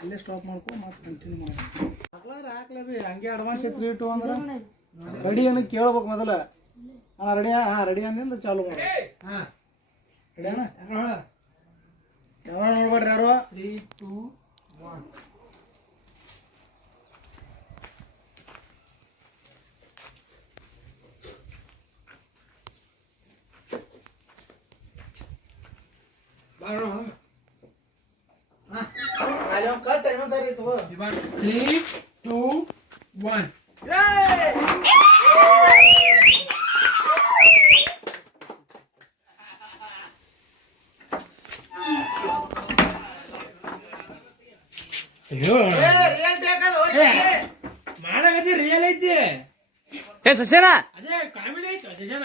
ಅಲ್ಲೇ ಸ್ಟಾಪ್ ಮಾಡ್ಕೊ ಮತ್ತೆ ಕಂಟಿನ್ಯೂ ಮಾಡಿ ಹಾಕ್ಲ ಬಿ ಹಂಗೆ ಅಡ್ವಾನ್ಸ್ 3-2 ಅಂದ್ರೆ ರೆಡಿ ಏನು ಕೇಳ್ಬೇಕು ಮೊದಲ ರೆಡಿ ರೆಡಿ ಅಂದಿಂದ ಚಾಲು ಮಾಡಿ ರೆಡಿ ಅಣ್ಣ ಯಾವ ನೋಡ್ಬೇಡ್ರಿ ಯಾರು 3-2-1 3-2-1 ಮಾಡಾಗತಿ ರಿಯಲ್ ಐತಿ ಸಸ್ಯನ ಅದೇ ಕಾಮಿಡಿ ಐತಿ ಸಸ್ಯನ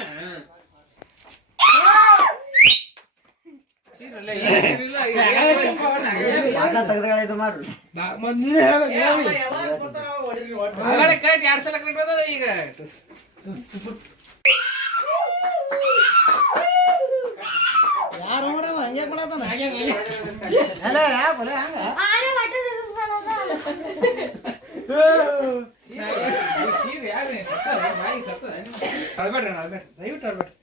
ಈಗ ಯಾರು ಹಂಗೆ ಮಾಡತಾನ ದಯವಿಟ್ಟು ಆಡ್ಬೇಡ್ರಿ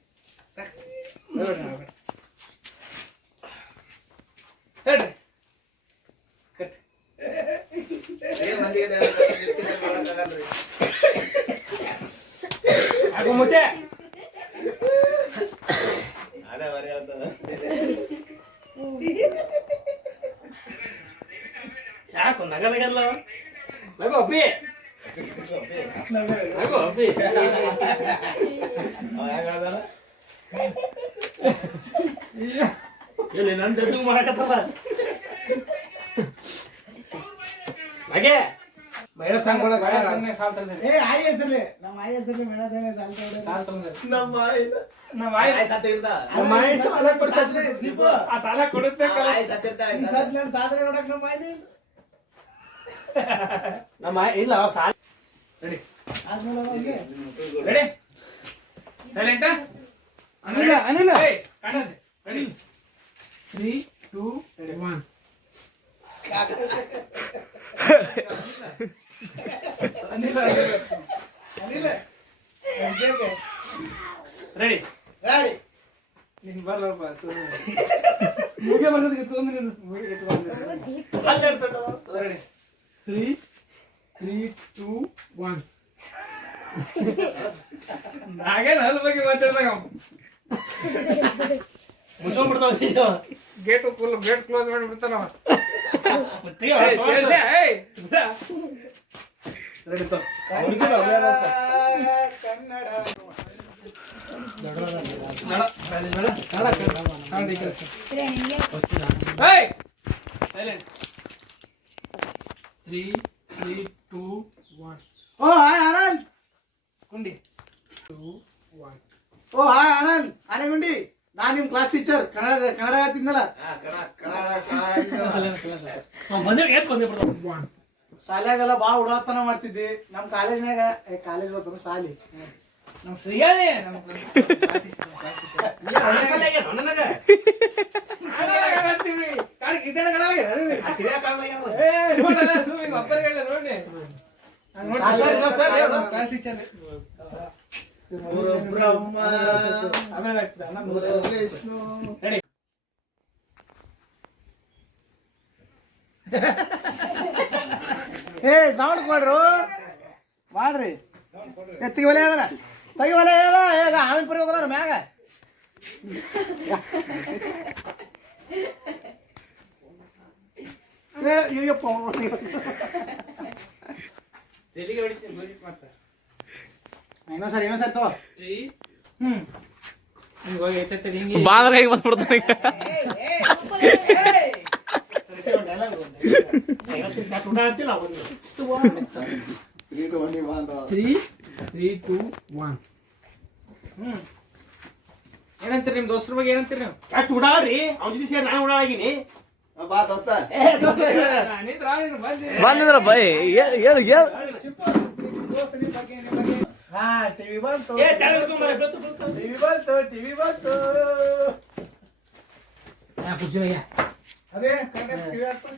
ಹೇಳ್ರಿ ಆಗ ಮುಟ್ಟೆ ಯಾಕೋ ನಗಲ್ಲ ನಗೋ ಅಪ್ಪಿ ನಗೋ ಅಪ್ಪಿ ಇಲ್ಲಿ ನನ್ನ ಜೊತೆ ಮಾಡಕತ್ತಲ್ಲ ಹಾಗೆ ಮಹಿಳಾ ಸಂಘ ಸಾಲ ಕೊಡುತ್ತೆ ನಮ್ಮ ಇಲ್ಲ ಸಾಲ ರೆಡಿ ರೆಡಿ ಸೈಲೆಂಟ್ ಅನಿಲ ಅನಿಲ ರೆಡಿ 3-2-1 ಅನಿಲ ಅನಿಲ ರೆಡಿ ರೆಡಿ ನೀನು ಬರಲಪ್ಪ ಮುಗಿಯ ಬರ್ತದೆ ಎತ್ಕೊಂಡು ನೀನು ಮುಗಿಯ ಎತ್ಕೊಂಡು ರೆಡಿ 3-2-1 ನಾಗೇನು ಹಲ್ ಬಗ್ಗೆ ಮಾತಾಡ್ದಾಗ ಮುಚ್ಕೊಂಡ್ಬಿಡ್ತಾವ ಗೇಟ್ ಫುಲ್ ಗೇಟ್ ಕ್ಲೋಸ್ ಮಾಡಿಬಿಡ್ತಾನವ ಓ ಹಾಯ್ ಆನಂದ್ ಗುಂಡಿ 2-1 ಓ ಹಾಯ್ ಆನಂದ್ ಆನೆಗುಂಡಿ ನಾನು ನಿಮ್ಮ ಕ್ಲಾಸ್ ಟೀಚರ್ ಕನ್ನಡ ಹೇಳ್ತಿದ್ನಲ್ಲ ಶಾಲ್ಯಾಗೆಲ್ಲ ಭಾಳ ಉಡಾತನ ಮಾಡ್ತಿದ್ದಿ ನಮ್ಮ ಕಾಲೇಜ್ನಾಗ ಕಾಲೇಜ್ ಬರ್ತಾನ ಶಾಲಿ ನಮ್ಮ ಶ್ರೀಯಾನೇ ಕ್ಲಾಸ್ ಟೀಚರ್ ಬ್ರಹ್ಮ ಆಮೇಲೆ ವಿಷ್ಣು ರೆಡಿ ಏ ಸೌಂಡ್ ಕೊಡ್ರು ಮಾಡ್ರಿ ಎತ್ತಿಗೆ ಒಲೆ ಅದರ ತಗಿ ಒಲೆ ಹೇಳ ಈಗ ಆವಿನ ಪರಿ ಹೋಗೋದಾರ ಮ್ಯಾಗ ಅಯ್ಯಪ್ಪ ಇನ್ನೊಂದ್ಸರಿ ತಗೋ ಬಾದ್ರ ಹೇಗೆ ಬಂದ್ಬಿಡ್ತಾನೆ ಏನಂತೀರಿ ನಿಮ್ ದೋಸ್ತರ ಬಗ್ಗೆ ಏನಂತೀರಿ ನೀವು ಅಷ್ಟು ಉಡಾಡ್ರಿ ಅವ್ನ ಜೊತೆ ಸೇರಿ ನಾನು ಉಡಾಗಿನಿ ಬಂದಿದ್ರ ಬೈ ಹಾ ಟಿವಿ ಬಂತು ಏ ತಲೆ ಹಿಡ್ಕೊಂಬರ ಬೆತ್ತು ಬೆತ್ತು ಟಿವಿ ಬಂತು ಆ ಕುರ್ಚಿನಾಗ ಅದೇ ಟಿವಿ ಹಾಕ್ತು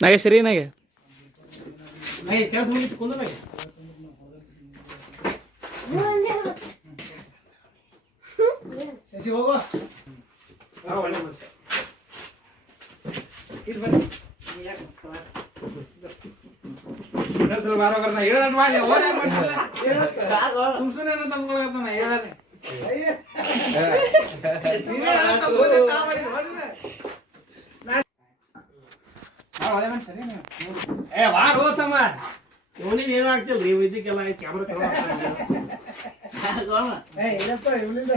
ನಾಗೆ ಸರಿ ನಾಗೆ ನಾಗೆ ಕೆಲಸ ಮುಗಿತು ಕುಂದ ನಾಗೆ ಶಶಿ ಹೋಗು ಒಳ್ಳೆ ಮನುಷ್ಯ ಇಲ್ಲಿ ಬನ್ನಿ ಇನ್ನೊಂದ್ಸಲ ಬರೋಬರ್ ನಾ ಹೇಳೋದ್ ಮಾಡ್ಲಿ ಓನೇ ಮಾಡ್ತಿಲ್ಲ ಸುಮ್ಸುನೆ ತಂದ್ಕೊಳಕತ್ತಾನ ಹೇಳಾನೆ ಒಳ್ಳೆ ಮನುಷ್ಯ ರೀ ನೀವು ಏ ವಾರ ಹೋತಮ್ಮ ಇವನಿಗೆ ಏನು ಆಗ್ತಿಲ್ರಿ ಇದಕ್ಕೆಲ್ಲ ಕ್ಯಾಮ್ರಾ ಇಲ್ಲಪ್ಪ ಇವ್ಲಿಂದ